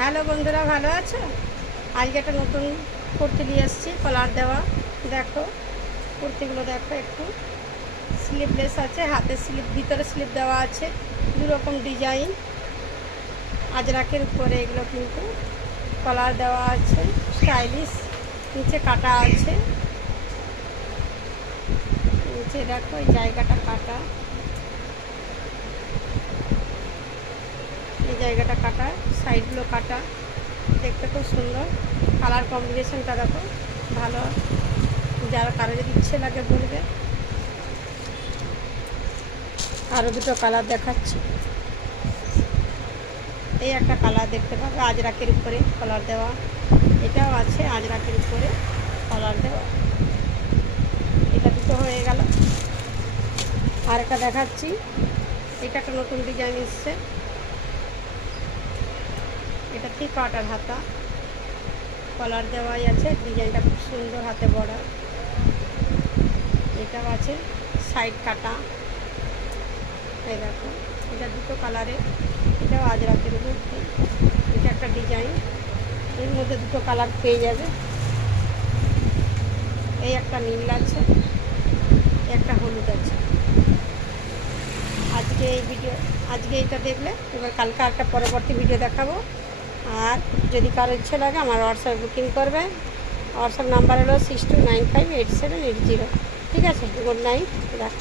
Hello বন্ধুরা, ভালো আছো? আজকে একটা নতুন কুর্তি নিয়ে এসেছি, কলার দেওয়া। দেখো কুর্তিগুলো, দেখো একটু স্লিভলেস আছে, হাতে স্লিভ, ভিতরে স্লিভ দেওয়া আছে, দু রকম ডিজাইন আজরাকের উপরে। এগুলো কিন্তু কলার দেওয়া আছে, স্টাইলিশ, নিচে কাটা আছে। নিচে দেখো এই জায়গাটা কাটা, এই জায়গাটা কাটা, সাইডগুলো কাটা, দেখতে খুব সুন্দর। কালার কম্বিনেশনটা দেখো ভালো, যারা কারো যদি ইচ্ছে লাগে বলবে। আরও দুটো কালার দেখাচ্ছি। এই একটা কালার দেখতে পাবে আজরাকের উপরে কালার দেওয়া, এটাও আছে আজরাকের উপরে কালার দেওয়া। এটা দুটো হয়ে গেল। আর একটা দেখাচ্ছি, এটা একটা নতুন ডিজাইন এসছে। এটা ঠিক কাটার হাতা, কলার দেওয়াই আছে, ডিজাইনটা খুব সুন্দর, হাতে বড়া। এটাও আছে সাইড কাটা। এই দেখো, এটা দুটো কালারে, এটাও আজরাকের মধ্যে। এটা একটা ডিজাইন, এর মধ্যে দুটো কালার পেয়ে যাবে। এই একটা নীল আছে, একটা হলুদ আছে। আজকে এইটা দেখলে, এবার কালকে একটা পরবর্তী ভিডিও দেখাবো। আর যদি কারো ইচ্ছে লাগে আমার হোয়াটসঅ্যাপে বুকিং করবে। হোয়াটসঅ্যাপ নাম্বার হলো 62958780। ঠিক আছে, গুড নাইট, রাখছি।